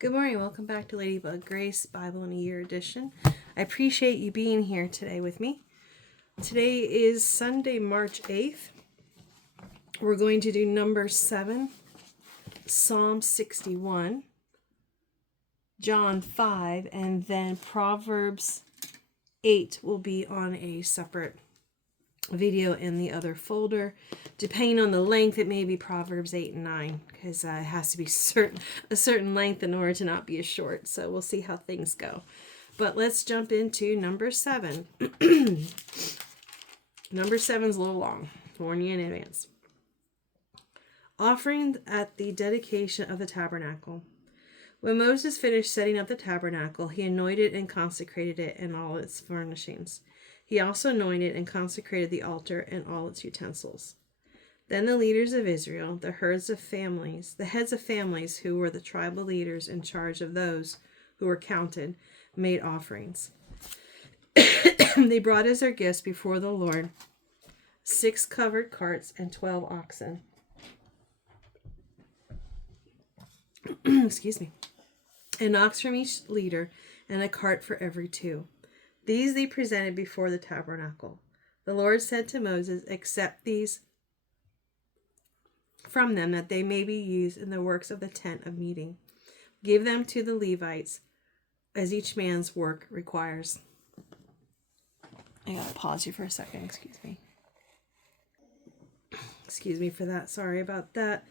Good morning. Welcome back to Ladybug Grace Bible in a Year edition. I appreciate you being here today with me. Today is Sunday, March 8th. We're going to do number 7, Psalm 61, John 5, and then Proverbs 8 will be on a separate video in the other folder. Depending on the length, it may be Proverbs 8 and 9 because it has to be a certain length in order to not be a short. So we'll see how things go. But let's jump into number 7. Number 7 is a little long. Warn you in advance. Offering at the dedication of the tabernacle. When Moses finished setting up the tabernacle, he anointed and consecrated it and all its furnishings. He also anointed and consecrated the altar and all its utensils. Then the leaders of Israel, the heads of families who were the tribal leaders in charge of those who were counted, made offerings. They brought as their gifts before the Lord 6 covered carts and 12 oxen. Excuse me. An ox from each leader and a cart for every 2. These they presented before the tabernacle. The Lord said to Moses, "Accept these from them, that they may be used in the works of the tent of meeting. Give them to the Levites, as each man's work requires." I gotta pause you for a second, excuse me. Excuse me for that, sorry about that.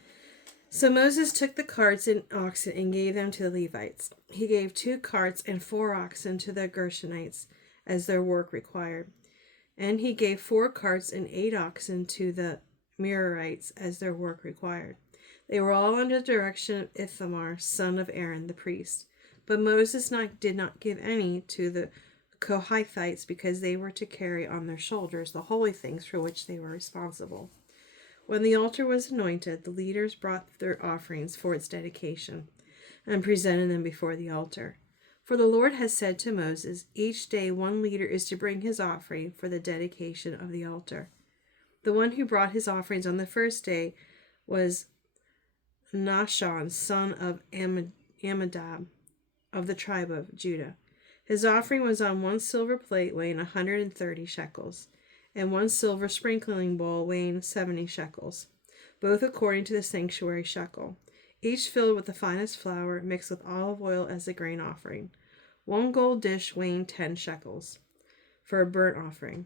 So Moses took the carts and oxen and gave them to the Levites. He gave 2 carts and 4 oxen to the Gershonites, as their work required. And he gave 4 carts and 8 oxen to the Merarites, as their work required. They were all under the direction of Ithamar, son of Aaron, the priest. But Moses did not give any to the Kohathites, because they were to carry on their shoulders the holy things for which they were responsible. When the altar was anointed, the leaders brought their offerings for its dedication and presented them before the altar. For the Lord has said to Moses, "Each day one leader is to bring his offering for the dedication of the altar." The one who brought his offerings on the first day was Nahshon, son of Amminadab, of the tribe of Judah. His offering was on 1 silver plate weighing 130 shekels, and 1 silver sprinkling bowl weighing 70 shekels, both according to the sanctuary shekel, each filled with the finest flour mixed with olive oil as a grain offering. 1 gold dish weighing 10 shekels for a burnt offering.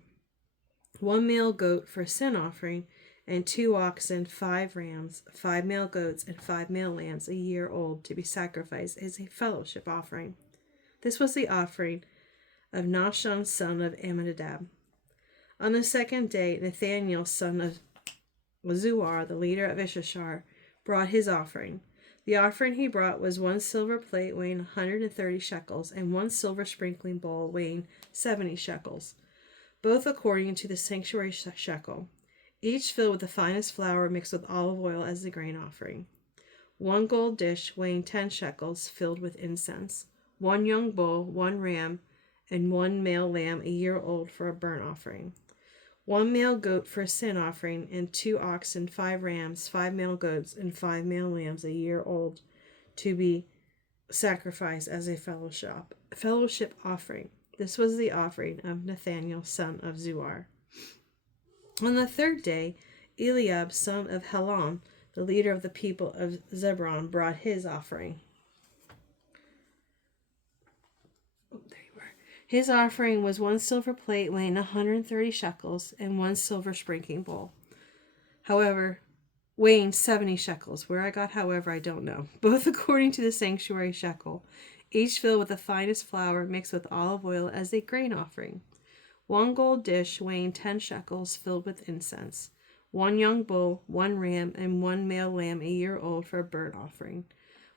1 male goat for a sin offering, and 2 oxen, 5 rams, 5 male goats, and 5 male lambs a year old to be sacrificed as a fellowship offering. This was the offering of Nahshon, son of Amminadab. On the second day, Nathaniel, son of Zuar, the leader of Issachar, brought his offering. The offering he brought was 1 silver plate weighing 130 shekels, and 1 silver sprinkling bowl weighing 70 shekels, both according to the sanctuary shekel, each filled with the finest flour mixed with olive oil as the grain offering. 1 gold dish weighing 10 shekels filled with incense. 1 young bull, 1 ram, and 1 male lamb a year old for a burnt offering. 1 male goat for a sin offering, and 2 oxen, 5 rams, 5 male goats, and 5 male lambs a year old to be sacrificed as a fellowship offering. This was the offering of Nathaniel, son of Zuar. On the third day, Eliab, son of Helon, the leader of the people of Zebulun, brought his offering. His offering was 1 silver plate weighing 130 shekels, and 1 silver sprinkling bowl, weighing 70 shekels. Where I got however, I don't know. Both according to the sanctuary shekel, each filled with the finest flour mixed with olive oil as a grain offering. 1 gold dish weighing 10 shekels filled with incense. 1 young bull, 1 ram, and 1 male lamb a year old for a burnt offering.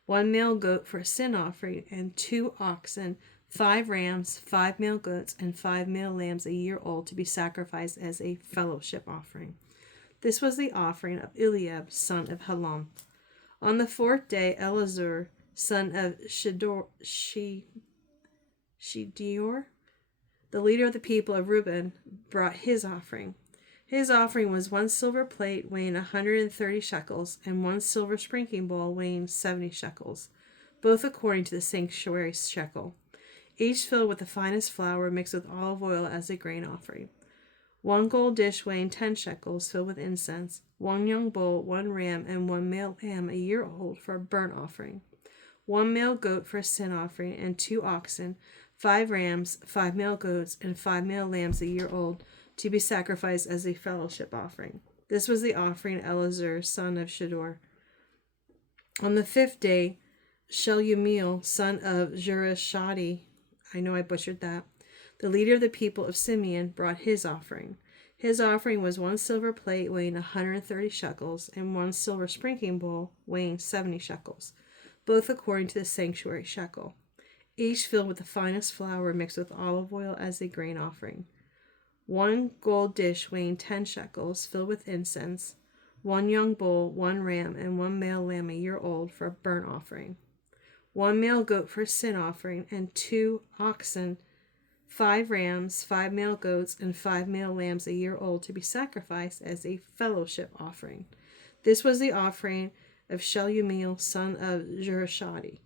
1 male goat for a sin offering, and 2 oxen, 5 rams, 5 male goats, and 5 male lambs a year old to be sacrificed as a fellowship offering. This was the offering of Eliab, son of Helon. On the 4th day, Elazar, son of Shedeur, the leader of the people of Reuben, brought his offering. His offering was 1 silver plate weighing 130 shekels, and 1 silver sprinkling bowl weighing 70 shekels, both according to the sanctuary shekel, each filled with the finest flour mixed with olive oil as a grain offering. 1 gold dish weighing 10 shekels filled with incense, 1 young bull, 1 ram, and 1 male lamb a year old for a burnt offering, 1 male goat for a sin offering, and 2 oxen, 5 rams, 5 male goats, and 5 male lambs a year old to be sacrificed as a fellowship offering. This was the offering of Eleazar, son of Shedeur. On the 5th day, Shelumiel, son of Jurishadi, I know I butchered that, the leader of the people of Simeon, brought his offering. His offering was 1 silver plate weighing 130 shekels and 1 silver sprinkling bowl weighing 70 shekels, both according to the sanctuary shekel, each filled with the finest flour mixed with olive oil as a grain offering. 1 gold dish weighing 10 shekels filled with incense, 1 young bull, 1 ram, and 1 male lamb a year old for a burnt offering, 1 male goat for a sin offering, and 2 oxen, 5 rams, 5 male goats, and 5 male lambs a year old to be sacrificed as a fellowship offering. This was the offering of Shelumiel, son of Jurishadi.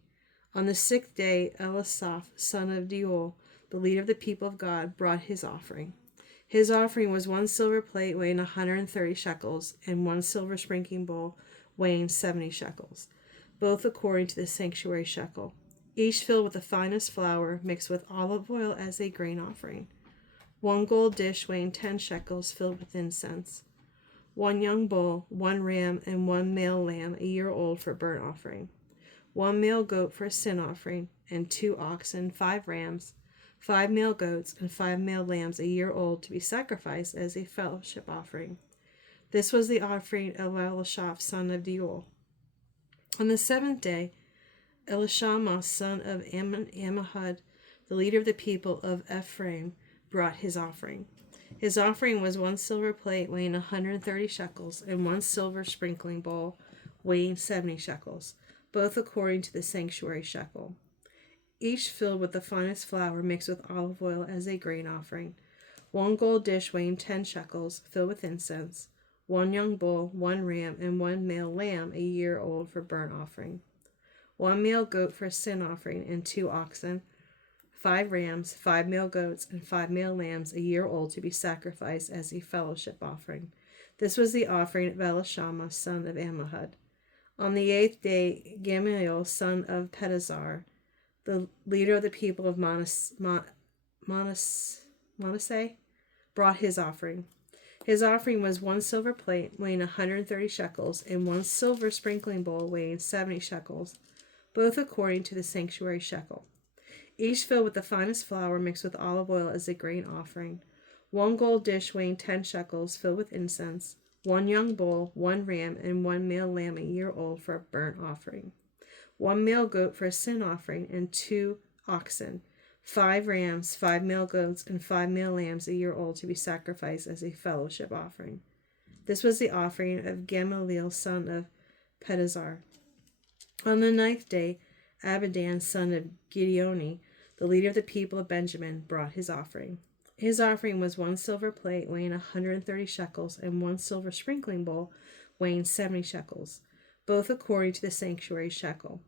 On the 6th day, Elisaph, son of Deuel, the leader of the people of God, brought his offering. His offering was 1 silver plate weighing 130 shekels and 1 silver sprinkling bowl weighing 70 shekels, both according to the sanctuary shekel, each filled with the finest flour mixed with olive oil as a grain offering. 1 gold dish weighing 10 shekels filled with incense, 1 young bull, 1 ram, and 1 male lamb a year old for burnt offering, 1 male goat for a sin offering, and 2 oxen, 5 rams, 5 male goats, and 5 male lambs a year old to be sacrificed as a fellowship offering. This was the offering of Elishaph, son of Deuel. On the 7th day, Elishama, son of Ammihud, the leader of the people of Ephraim, brought his offering. His offering was 1 silver plate weighing 130 shekels and 1 silver sprinkling bowl weighing 70 shekels, both according to the sanctuary shekel, each filled with the finest flour mixed with olive oil as a grain offering. 1 gold dish weighing 10 shekels filled with incense, 1 young bull, 1 ram, and 1 male lamb a year old for burnt offering, 1 male goat for a sin offering, and 2 oxen, 5 rams, 5 male goats, and 5 male lambs a year old to be sacrificed as a fellowship offering. This was the offering of Elishama, son of Ammihud. On the 8th day, Gamaliel, son of Pedazar, the leader of the people of Manasseh, brought his offering. His offering was 1 silver plate weighing 130 shekels and 1 silver sprinkling bowl weighing 70 shekels, both according to the sanctuary shekel, each filled with the finest flour mixed with olive oil as a grain offering. 1 gold dish weighing 10 shekels filled with incense, 1 young bull, 1 ram, and 1 male lamb a year old for a burnt offering, 1 male goat for a sin offering, and 2 oxen, 5 rams, 5 male goats, and 5 male lambs a year old to be sacrificed as a fellowship offering. This was the offering of Gamaliel, son of Pedazar. On the 9th day, Abidan, son of Gideoni, the leader of the people of Benjamin, brought his offering. His offering was 1 silver plate weighing 130 shekels and 1 silver sprinkling bowl weighing 70 shekels, both according to the sanctuary shekel,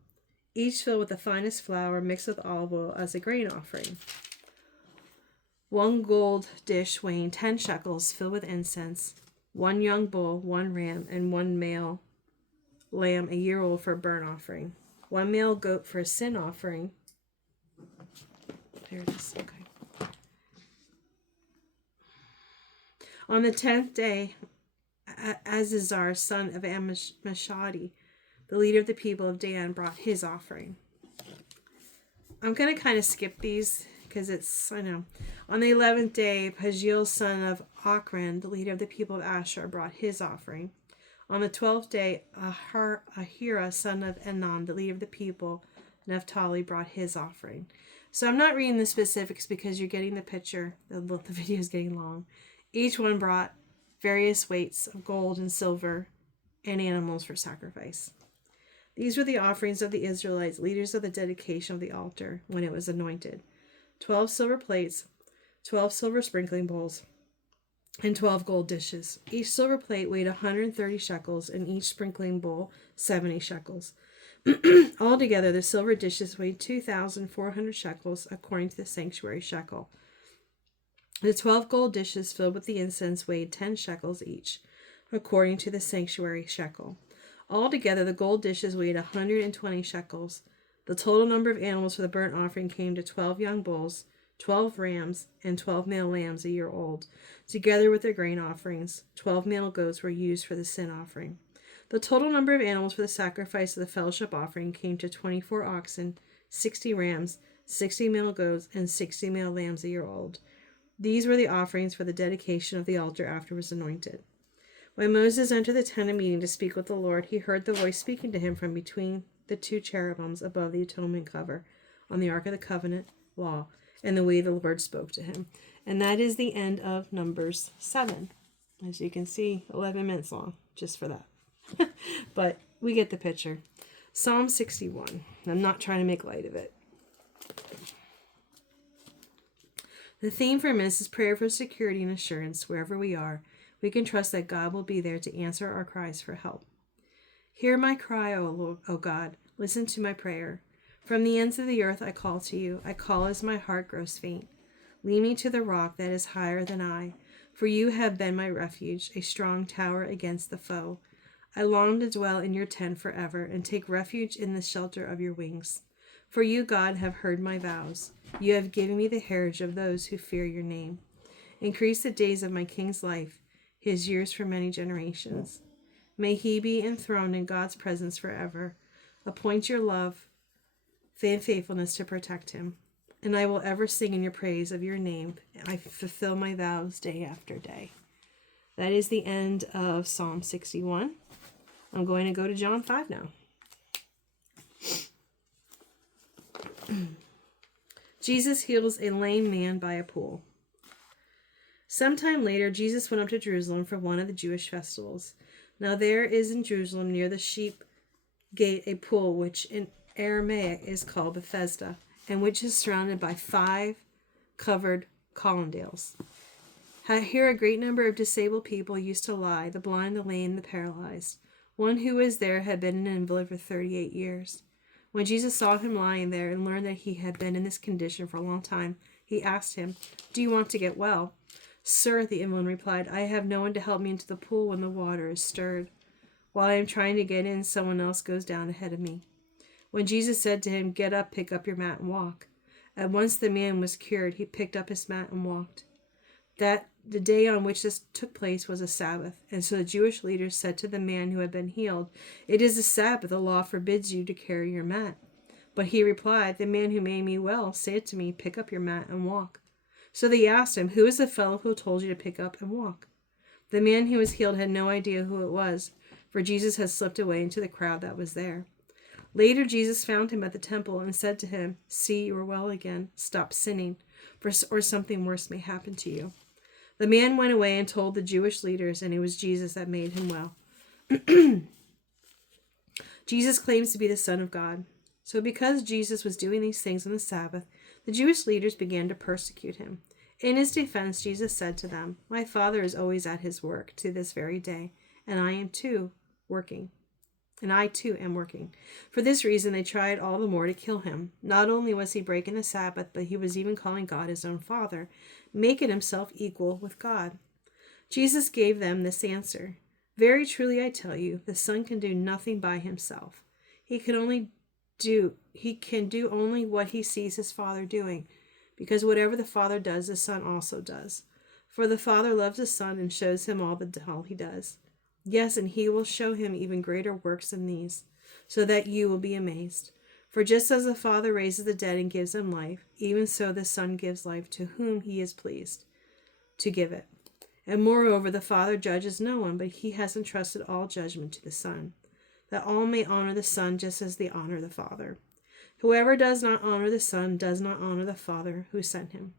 each filled with the finest flour mixed with olive oil as a grain offering. 1 gold dish weighing 10 shekels filled with incense, 1 young bull, 1 ram, and 1 male lamb a year old for a burnt offering, 1 male goat for a sin offering. There it is. Okay. On the 10th day, Azazar, son of Amishadi, the leader of the people of Dan, brought his offering. I'm going to kind of skip these because I know. On the 11th day, Pagiel, son of Ochran, the leader of the people of Asher, brought his offering. On the 12th day, Ahira, son of Enan, the leader of the people, Naphtali, brought his offering. So I'm not reading the specifics because you're getting the picture. The video is getting long. Each one brought various weights of gold and silver and animals for sacrifice. These were the offerings of the Israelites, leaders of the dedication of the altar, when it was anointed. 12 silver plates, 12 silver sprinkling bowls, and 12 gold dishes. Each silver plate weighed 130 shekels, and each sprinkling bowl 70 shekels, Altogether, the silver dishes weighed 2,400 shekels, according to the sanctuary shekel. The 12 gold dishes filled with the incense weighed 10 shekels each, according to the sanctuary shekel. Altogether, the gold dishes weighed 120 shekels. The total number of animals for the burnt offering came to 12 young bulls, 12 rams, and 12 male lambs a year old. Together with their grain offerings, 12 male goats were used for the sin offering. The total number of animals for the sacrifice of the fellowship offering came to 24 oxen, 60 rams, 60 male goats, and 60 male lambs a year old. These were the offerings for the dedication of the altar after it was anointed. When Moses entered the tent of meeting to speak with the Lord, he heard the voice speaking to him from between the two cherubims above the atonement cover on the Ark of the Covenant law, and the way the Lord spoke to him. And that is the end of Numbers 7. As you can see, 11 minutes long, just for that. But we get the picture. Psalm 61. I'm not trying to make light of it. The theme for this is prayer for security and assurance. Wherever we are, we can trust that God will be there to answer our cries for help. Hear my cry, O Lord, O God. Listen to my prayer. From the ends of the earth I call to you. I call as my heart grows faint. Lead me to the rock that is higher than I, for you have been my refuge, a strong tower against the foe. I long to dwell in your tent forever and take refuge in the shelter of your wings. For you, God, have heard my vows. You have given me the heritage of those who fear your name. Increase the days of my king's life, his years for many generations. May he be enthroned in God's presence forever. Appoint your love and faithfulness to protect him. And I will ever sing in your praise of your name. I fulfill my vows day after day. That is the end of Psalm 61. I'm going to go to John 5 now. Jesus heals a lame man by a pool. Sometime later, Jesus went up to Jerusalem for one of the Jewish festivals. Now there is in Jerusalem near the sheep gate a pool which in Aramaic is called Bethesda, and which is surrounded by 5 covered colonnades. Here a great number of disabled people used to lie, the blind, the lame, the paralyzed. One who was there had been an invalid for 38 years. When Jesus saw him lying there and learned that he had been in this condition for a long time, he asked him, "Do you want to get well?" "Sir," the invalid replied, "I have no one to help me into the pool when the water is stirred. While I am trying to get in, someone else goes down ahead of me." When Jesus said to him, "Get up, pick up your mat, and walk," at once the man was cured. He picked up his mat and walked. That the day on which this took place was a Sabbath, and so the Jewish leaders said to the man who had been healed, "It is a Sabbath, the law forbids you to carry your mat." But he replied, "The man who made me well said to me, 'Pick up your mat and walk.'" So they asked him, "Who is the fellow who told you to pick up and walk?" The man who was healed had no idea who it was, for Jesus had slipped away into the crowd that was there. Later Jesus found him at the temple and said to him, "See, you are well again. Stop sinning, or something worse may happen to you." The man went away and told the Jewish leaders, and it was Jesus that made him well. Jesus claims to be the Son of God. So because Jesus was doing these things on the Sabbath, the Jewish leaders began to persecute him. In his defense, Jesus said to them, "My Father is always at his work to this very day, and I too am working. For this reason, they tried all the more to kill him. Not only was he breaking the Sabbath, but he was even calling God his own Father, making himself equal with God. Jesus gave them this answer: "Very truly I tell you, the Son can do nothing by himself. He can do only what he sees his Father doing, because whatever the Father does, the Son also does. For the Father loves the Son and shows him all he does. Yes, and he will show him even greater works than these, so that you will be amazed. For just as the Father raises the dead and gives them life, even so the Son gives life to whom he is pleased to give it. And moreover, the Father judges no one, but he has entrusted all judgment to the Son, that all may honor the Son just as they honor the Father. Whoever does not honor the Son does not honor the Father who sent him.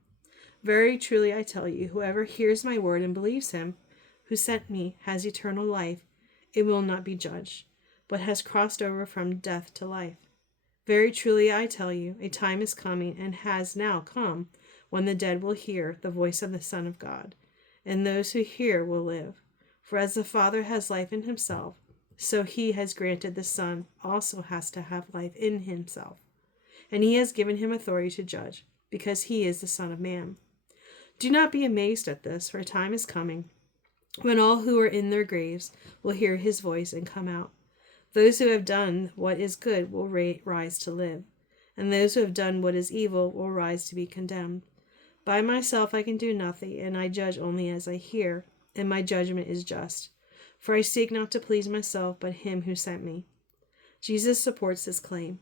Very truly I tell you, whoever hears my word and believes him who sent me has eternal life. It will not be judged, but has crossed over from death to life. Very truly I tell you, a time is coming and has now come when the dead will hear the voice of the Son of God, and those who hear will live. For as the Father has life in himself, so he has granted the Son also has to have life in himself. And he has given him authority to judge, because he is the Son of Man. Do not be amazed at this, for a time is coming when all who are in their graves will hear his voice and come out. Those who have done what is good will rise to live, and those who have done what is evil will rise to be condemned. By myself I can do nothing, and I judge only as I hear, and my judgment is just. For I seek not to please myself, but him who sent me. Jesus supports this claim.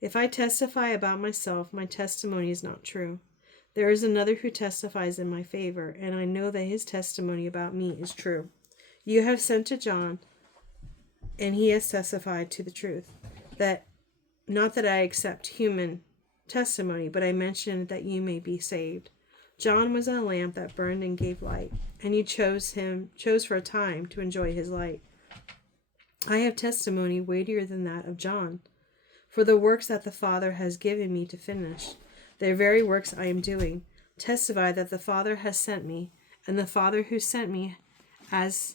If I testify about myself, my testimony is not true. There is another who testifies in my favor, and I know that his testimony about me is true. You have sent to John, and he has testified to the truth. That not that I accept human testimony, but I mention it that you may be saved. John was a lamp that burned and gave light, and you chose for a time to enjoy his light. I have testimony weightier than that of John, for the works that the Father has given me to finish, their very works I am doing, testify that the Father has sent me, and the Father who sent me has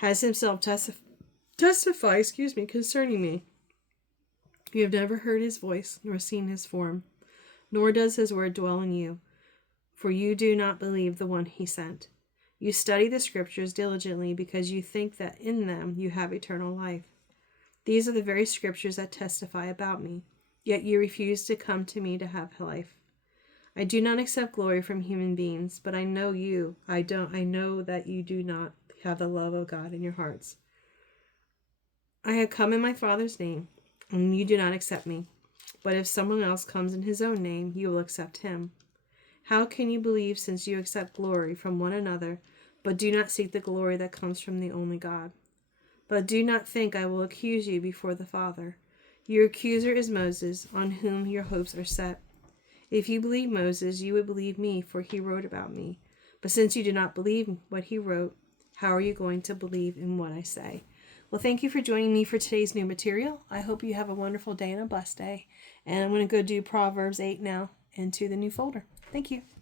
himself testify concerning me. You have never heard his voice, nor seen his form, nor does his word dwell in you, for you do not believe the one he sent. You study the scriptures diligently because you think that in them you have eternal life. These are the very scriptures that testify about me, yet you refuse to come to me to have life. I do not accept glory from human beings, but I know you. I know that you do not have the love of God in your hearts. I have come in my Father's name, and you do not accept me. But if someone else comes in his own name, you will accept him. How can you believe since you accept glory from one another, but do not seek the glory that comes from the only God? But do not think I will accuse you before the Father. Your accuser is Moses, on whom your hopes are set. If you believe Moses, you would believe me, for he wrote about me. But since you do not believe what he wrote, how are you going to believe in what I say? Well, thank you for joining me for today's new material. I hope you have a wonderful day and a blessed day. And I'm going to go do Proverbs 8 now into the new folder. Thank you.